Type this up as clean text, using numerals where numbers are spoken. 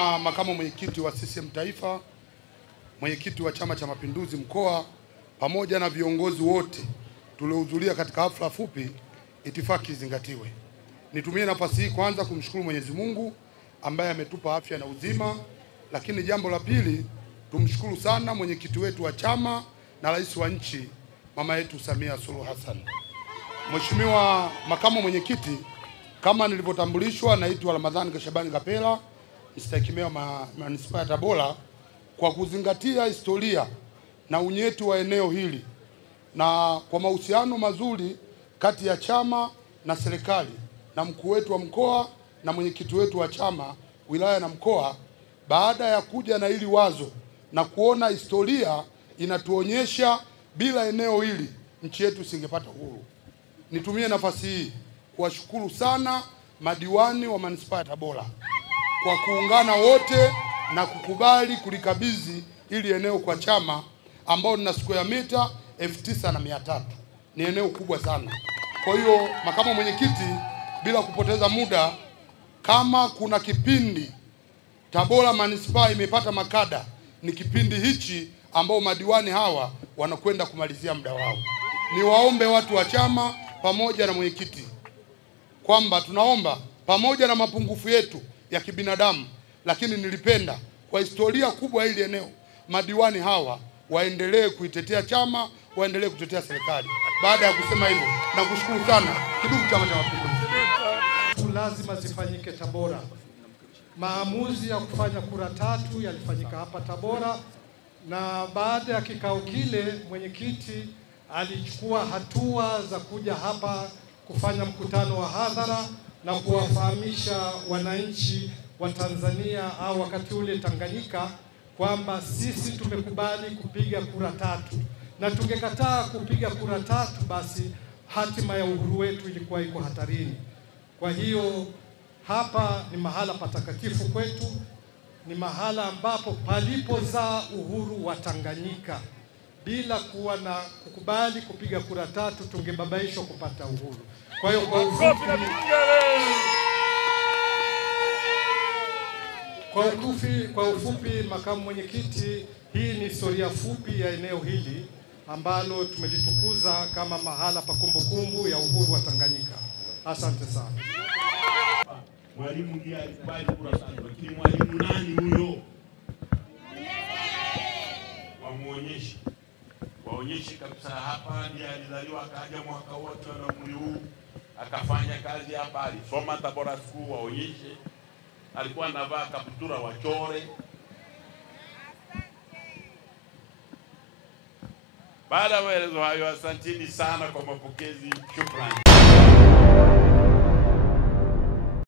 Mheshimiwa Makamu Mwenyekiti wa CCM Taifa, Mwenyekiti wa Chama cha Mapinduzi mkoa, pamoja na viongozi wote tuliohudhuria katika hafla fupi, itifaki izingatiwe. Nitumie nafasi hii kwanza kumshukuru Mwenyezi Mungu ambaye ametupa afya na uzima, lakini jambo la pili tumshukuru sana mwenyekiti wetu wa chama na rais wa nchi mama yetu Samia Suluhu Hassan. Mheshimiwa Makamu Mwenyekiti, kama nilivyotambulishwa, naitwa Ramadhani Kashabani Kapela, mstahiki wa manispaa ya Tabora. Kwa kuzingatia historia na unyeti wa eneo hili na kwa mahusiano mazuri kati ya chama na serikali na mkuu wetu wa mkoa na mwenyekiti wetu wa chama wilaya na mkoa, baada ya kuja na hili wazo na kuona historia inatuonyesha bila eneo hili nchi yetu isingepata uhuru, nitumie nafasi hii kuwashukuru sana madiwani wa manispaa ya Tabora kwa kuungana wote na kukubali kulikabidhi ili eneo kwa chama ambao lina square mita 9,300. Ni eneo kubwa sana. Kwa hiyo makamu mwenyekiti, bila kupoteza muda, kama kuna kipindi Tabora manispaa imepata makada, ni kipindi hichi ambao madiwani hawa wanakwenda kumalizia muda wao. Niwaombe watu wa chama pamoja na mwenyekiti kwamba tunaomba pamoja na mapungufu yetu ya kibinadamu, lakini nilipenda kwa historia kubwa hili eneo madiwani hawa waendelee kuitetea chama, waendelee kutetea serikali. Baada ya kusema hivyo, nakushukuru sana. Kidumu Chama cha Mapinduzi. Lazima zifanyike Tabora. Maamuzi ya kufanya kura tatu yalifanyika hapa Tabora, na baada ya kikao kile mwenyekiti alichukua hatua za kuja hapa kufanya mkutano wa hadhara na kuwafahamisha wananchi wa Tanzania au wakati ule Tanganyika kwamba sisi tumekubali kupiga kura tatu, na tungekataa kupiga kura tatu basi hatima ya uhuru wetu ilikuwa iko hatarini. Kwa hiyo hapa ni mahala patakatifu kwetu, ni mahala ambapo palipozaa uhuru wa Tanganyika. Bila kuwa na kukubali kupiga kura tatu tungebabaishwa kupata uhuru. Kwa hiyo kwa ufupi, makamu mwenyekiti, hii ni historia fupi ya eneo hili ambalo tumelitukuza kama mahala pa kumbukumbu ya uhuru wa Tanganyika. Asante sana. Mwalimu ndiye alikubali kura tatu, lakini mwalimu nani huyo? Waonyeshe kabisa hapa ndiye alizaliwa, akaja mwaka wote na umri huu akafanya kazi hapa, alisoma Tabora School. Waonyeshe alikuwa anavaa kaptura, wachore. Baada ya maelezo hayo, asanteni sana kwa mapokezi. Shukrani.